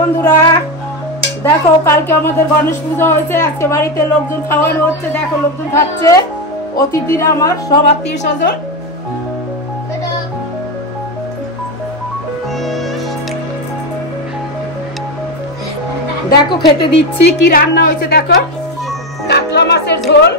বন্ধুরা দেখো কালকে আমাদের গণেশ পূজা হয়েছে, আজকে বাড়িতে লোকজন খাওয়ানো হচ্ছে। দেখো লোকজন খাচ্ছে, অতিথিরা আমার সব আত্মীয় স্বজন। দেখো খেতে দিচ্ছি, কি রান্না হয়েছে দেখো। কাতলা মাছের ঝোল,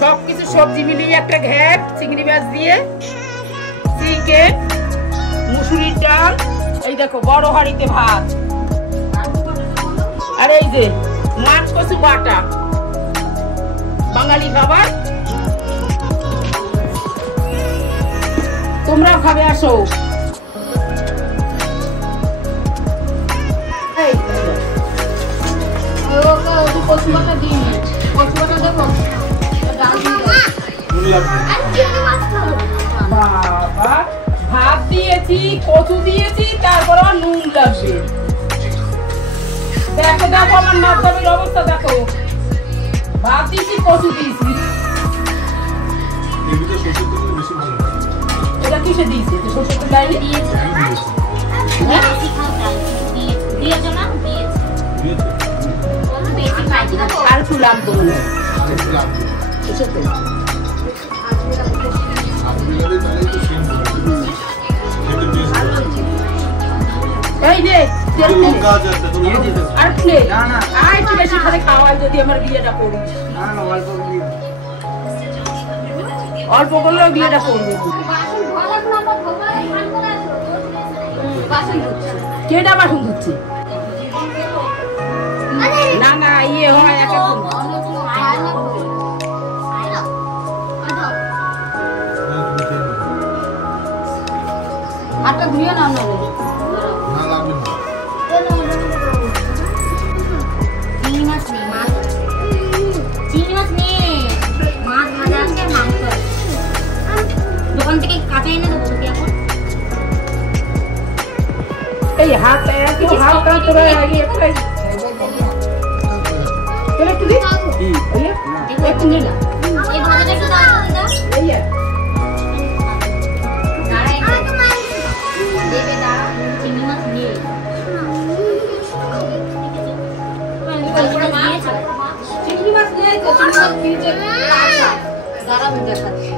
সবকিছু সবজি মিলিয়ে একটা ঘ্যাট, চিংড়ি মাছ দিয়ে, চিকেন, মুসুরির ডাল, এই দেখো বড় হাঁড়িতে ভাত, আর এই যে মাছ কচু বাটা, বাঙালি খাবার। তোমরাও খাবে, আসো। বাবা ভাত দিয়েছি, কচু দিয়েছি, তারপর আমার নুন লাগবে। দেখো দেখো আমার মাধ্যমের অবস্থা দেখো, ভাত দিয়েছি, কচু দিয়েছি। এটা কিসে দিয়েছি? সরষের তেল লাইনে দিয়েছি। আর একটু লাগবে এই যে আর একটু বেশি খাতে খাওয়াই, যদি আমার বিয়েটা করিস। অল্প করলেও বিয়েটা করবে। কেটা বাসন ধুচ্ছে? না না ইয়ে হয় এক আটটা ধুয়ে না লাগবে না। চিংড়ি মাছ নেই, চিংড়ি মাছ নেই, মাছ ভাজা আছে, মাংস দোকান থেকে কাঁচা এনে দেবো তোকে এখন। এই হাত একটু হালকা করে একটাই চলে একটু দিই একটু নিয়ে না, এই ভাজাটা একটু দাও এই চিংড়ি মাছ নিয়ে চিংড়ি মাছ নিয়ে যারা দেখাচ্ছে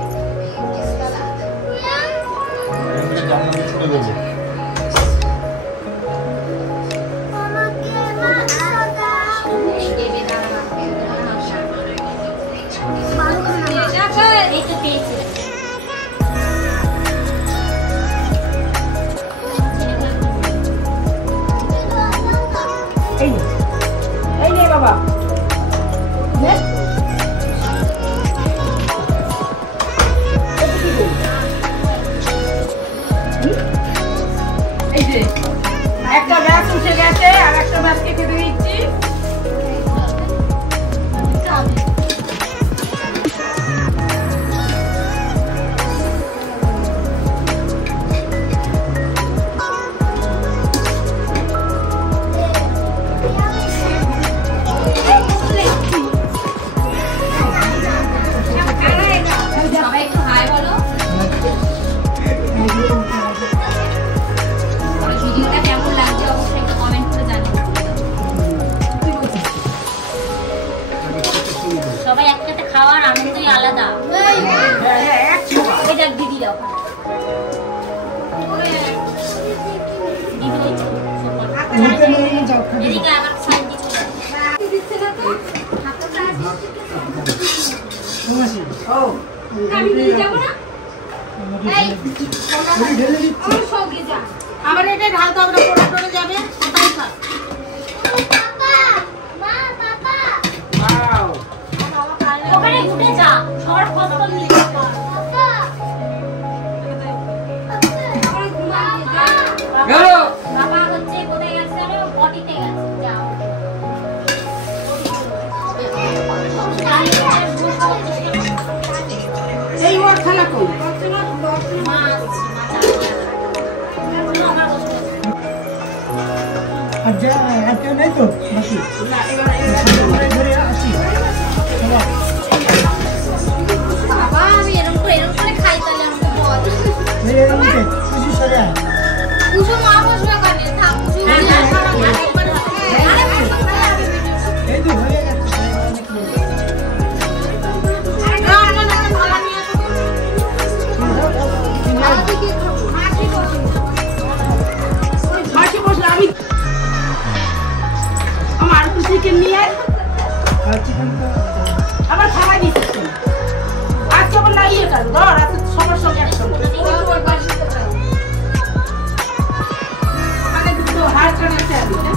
বাবা এই যে একটা ব্যাগ উঠে গেছে, আর একটা ব্যাগ কেটে দিচ্ছি। সবাই একসাথে খাওয়ার আনন্দই আলাদা। দিদি দাও এদিকে আবার সাইড দিচ্ছে না তো আমি নিয়ে যাব না। এই আবার এটা ঢাল তো আমরা পড়ে পড়ে যাবে, কোথায় খা ওখানে উঠে যা, সবার কষ্ট নিয়ে বাবা হচ্ছে কোথায় গেছে জানো? পটিতে গেছে। যাও এই ওর খানা কই মাছ আর যা আর কেউ নেই তো বাকি না। এবার চিকেন নিয়ে আয়। আবার খাওয়াই দিচ্ছিস কেন? আজকে আবার না ইয়ে কাজ ধর, আজকে সবার সঙ্গে একসঙ্গে মানে দুটো হাড় কাটাচ্ছে আমি না।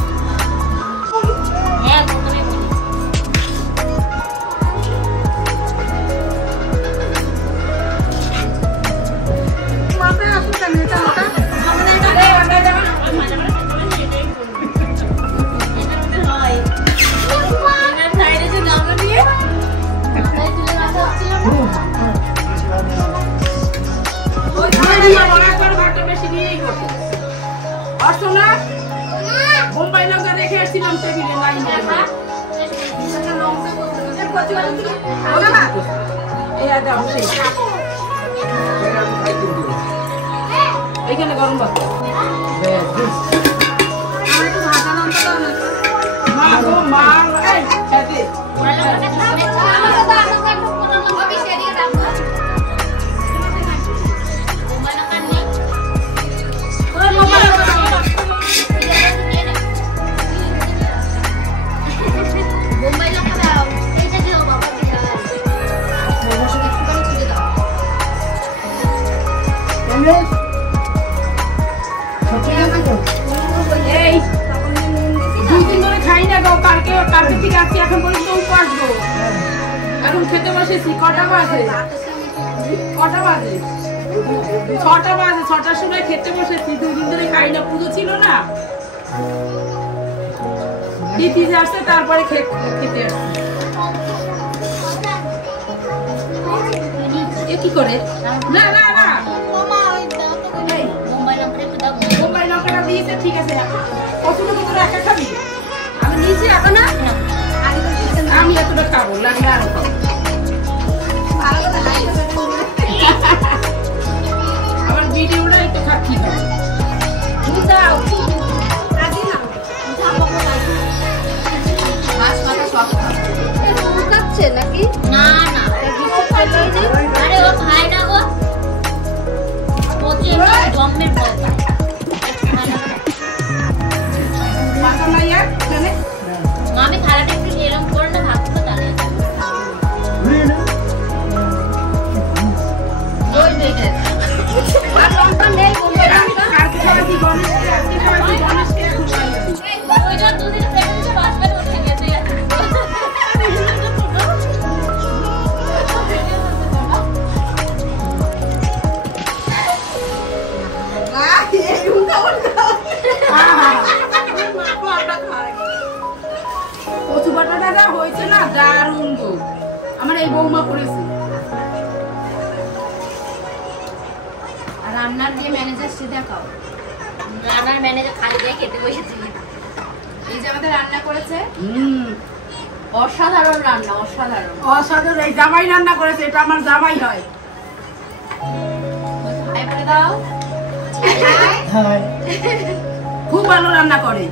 মুম্বাই লঙ্কা রেখে এসেছিলাম টেবিলে লাইন এখানে গরম ভাত মা গো মা খেতে কালকে থেকে আজকে এখন পর্যন্ত উপবাস গো। এখন খেতে বসেছি কটা বাজে? 6টার সময় খেতে বসেছি। 2 দিন ধরে খাই না, পুজো ছিল না, তিথি আসছে তারপরে খেতে আসছি। এ কি করে? না না না মুম্বাই লঙ্কাটা দিয়েছে, ঠিক আছে। কতটুকু তোরা একা খাবি? আমি নিচে এখন না, আমি এতটা খাবো, লাগলে আরো খাবো। আমার ভিডিওটা একটু খাচ্ছি নাকি? না না আরে ও ভাই না গো, প্রচুর জম্মের পয়সা আমি খারাপ একটু এরকম করে না ভাবতো তাহলে কচু বাটাটা হয়েছে না দারুণ গো, আমার এই বৌমা করেছে। আর রান্নার দিয়ে ম্যানেজার সে দেখাও, রান্নার ম্যানেজার খালি দিয়ে খেতে বসেছি। এই যে আমাদের রান্না করেছে, অসাধারণ রান্না, অসাধারণ অসাধারণ। এই জামাই রান্না করেছে, এটা আমার জামাই হয়। হাই করে দাও, খুব ভালো রান্না করে।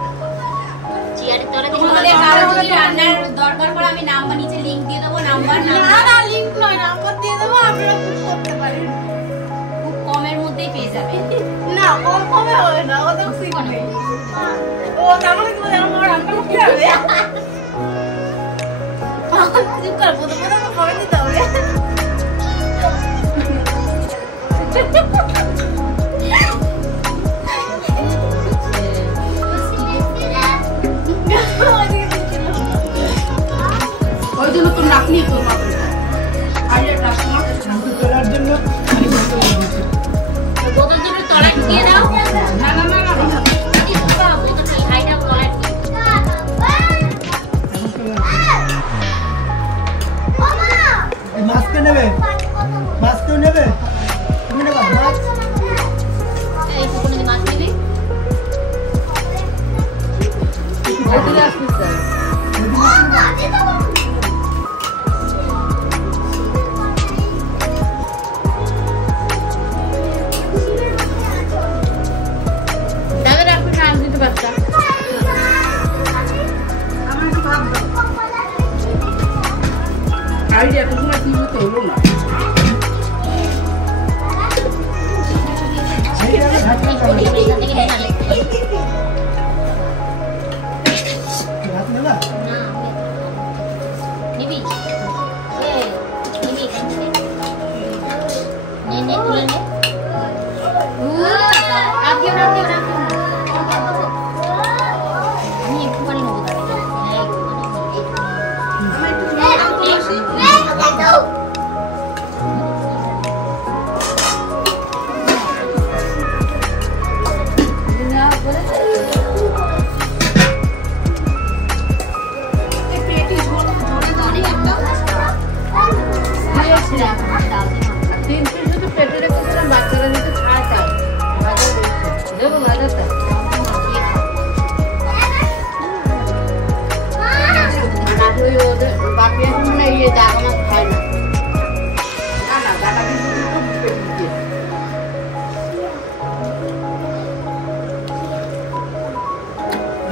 চেয়ারের তলে তোমাদের কারো যদি রান্নার দরকার পড়ে আমি নাম্বার নিচে লিংক দিয়ে দেবো, নাম্বার না না লিংক নয়, নাম্বার দিয়ে দেবো, আপনারা বুক করতে পারেন। খুব কমের মধ্যেই পেয়ে যাবেন। না কমে হবে না, ও তো সিকনে ও তাহলে কি বলে আমার রান্না করতে হবে। চুপ কর, বলতে বলতে কমে দিতে হবে। ওই জন্য তোর নাতনি তোর মাত্র বোতল দুটো তলায় ঢুকিয়ে দাও। না না না না বোতল হাইটা তলায় মাছকে নেবে, মাছকেও নেবে, তুমি নেবা মাছ? এই কোন মাছ নিবি? বলতে আসছিস স্যার দাদা রাখো, নাম দিতে পারতা। আইডিয়া এত সময় কি হতো হলো না। ভাত নেবা? না ছেড়ে এখন আর ডাল দিয়ে মাছ। 3 পিস শুধু পেটে রেখেছিলাম, বাচ্চারা যদি খায় তাই ভাজা রয়েছে। দেবো ভাজাটা? আর ওই ওদের বাপি এখন মানে ইয়ে দাগা মাছ খায় না। না না, দাগা কিন্তু খুব পেট দিয়ে।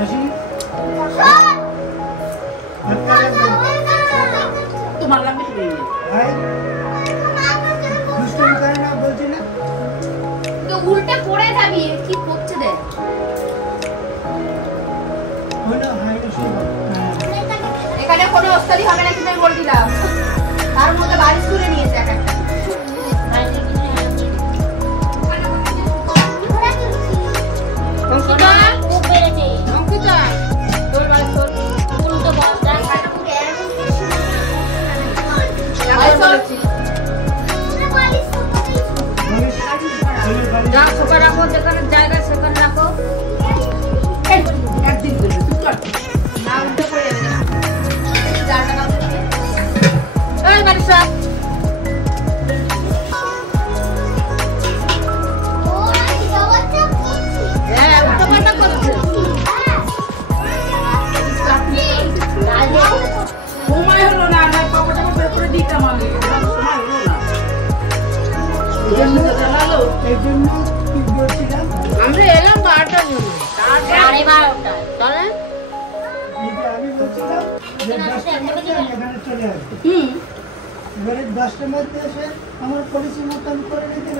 আসি তোমার লাগবে তুমি নিয়ে। ভাই দুষ্টুমি করে না বলছি না। তো উল্টে পড়ে যাবি, কি করছে দেখ। হলো হাই শুনো। এখানে কোনো ওস্তাদি হবে না কিন্তু আমি বলে দিলাম। তার মধ্যে বারিশ করে নিয়েছে এক একটা। অঙ্কিতা, খুব বেড়েছে। অঙ্কিতা, তোর বাড়ি তোর। উল্টো বস্তা। আবার বলেছি। যা সোফা রাখো, যেখানে জায়গা সেখানে রাখো। এই, একদিন করবে, তুই কর। না উল্টো পড়ে যাবে না। জালটা কাউকে দিয়ে। এই বাড়ি সব। হ্যাঁ, উল্টোপাল্টা করেছে। সময় হলো না, না পকেটে বের করে দিতাম আমি। সময় হলো না। এই জন্য জানালো। এই জন্য কি বলছিলাম, আমরা এলাম 12টার জন্য। সাড়ে 12টায়। চলে? এই যে আমি বলছিলাম যে 10টার মধ্যে এখানে চলে আসবে। হুম। এবারে 10টার মধ্যে এসে আমার পলিসি মতন করে নিতে